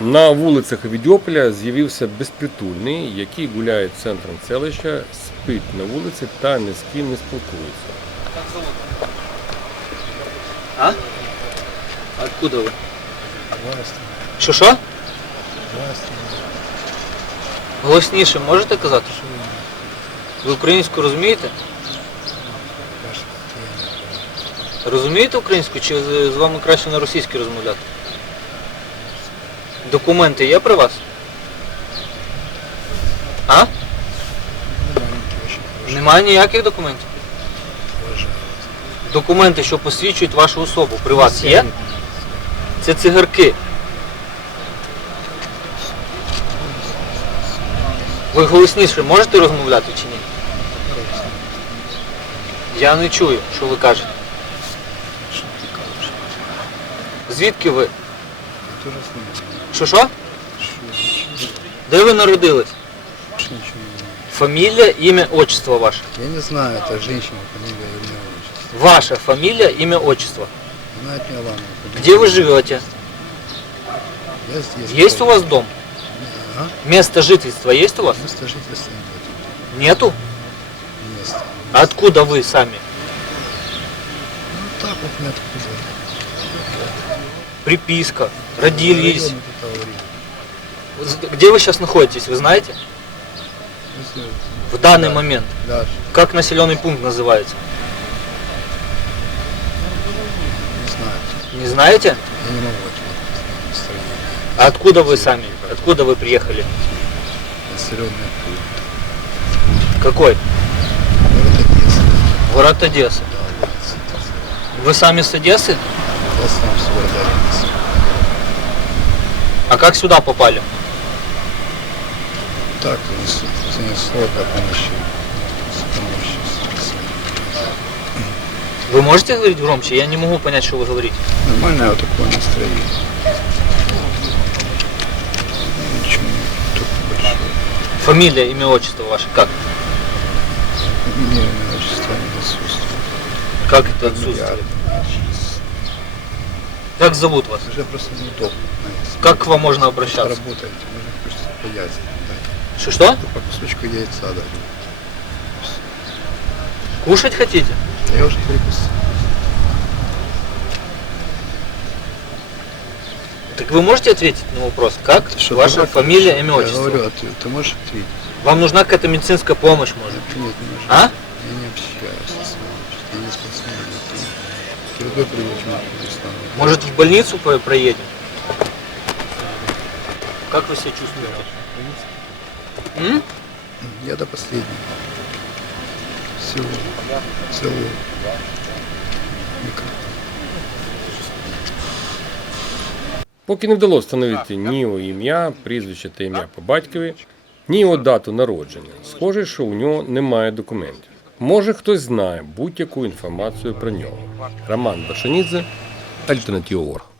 На вулицях Відьополя з'явився безпритульний, який гуляє центром селища, спить на вулиці та ні з ким не спілкується. А? Откуда ви? Що що? Голосніше можете казати? що ви Ви українську розумієте? Розумієте українську чи з вами краще на російській розмовляти? Документи є при вас? А? Немає ніяких документів. Документи, що посвідчують вашу особу, при вас є? Це цигарки. Ви голосніше можете розмовляти чи ні? Я не чую, що ви кажете. Звідки ви? Я теж знаю. Що що? Що нічого, Де ви народились? що нічого не знаю. Фамілія, ім'я, отчество ваше. Я не знаю, это женщина, фамилия, имя, отчество. Ваша фамилия, имя, отчество. Она от Милана. фамилия. Где вы живете? Я здесь. Есть у вас дом? Ага. Место жительства есть у вас? Место жительства нет. Нету? Место. А откуда вы сами? Ну так вот нет откуда. Приписка. Родились. Где вы сейчас находитесь, вы знаете? В данный Да. момент. Да, Как населенный пункт называется? не знаю. Не знаете? Я не могу. А откуда вы сами? Откуда вы приехали? Населенный пункт. Какой? Город Одесса. Город Одесса. Да. Вы сами с Одессы? Я А как сюда попали? Так, занесло, для помощи. Вы можете говорить громче? Я не могу понять, что вы говорите. Нормальное вот такое настроение. Ничего не тут большое. Фамилия, имя, отчество ваше. Как? Фамилия, имя, отчество не отсутствует. Как это отсутствует? Как зовут вас? Уже просто неудобно. Как к вам можно обращаться? Работаете, можно хочется по яйцам дать. Что-что? По кусочку яйца дать. Кушать хотите? Я уже перекусил. Так вы можете ответить на вопрос? Как что, ваша дурак? фамилия, имя, Я отчество? говорю, а ты, ты можешь ответить? Вам нужна какая-то медицинская помощь, может? Нет, не можешь. А? Я не общаюсь Другой приводишь Может в больницу по- проедем? Как вы себя чувствуете? М? Я до последнего. Целую. Целую. Поки не вдалося встановити ні його ім'я, прізвище та ім'я по батькові, ні його дату народження. Схоже, що у нього немає документів. Може, хтось знає будь-яку інформацію про нього. Роман Башанідзе, Альтернатива.орг.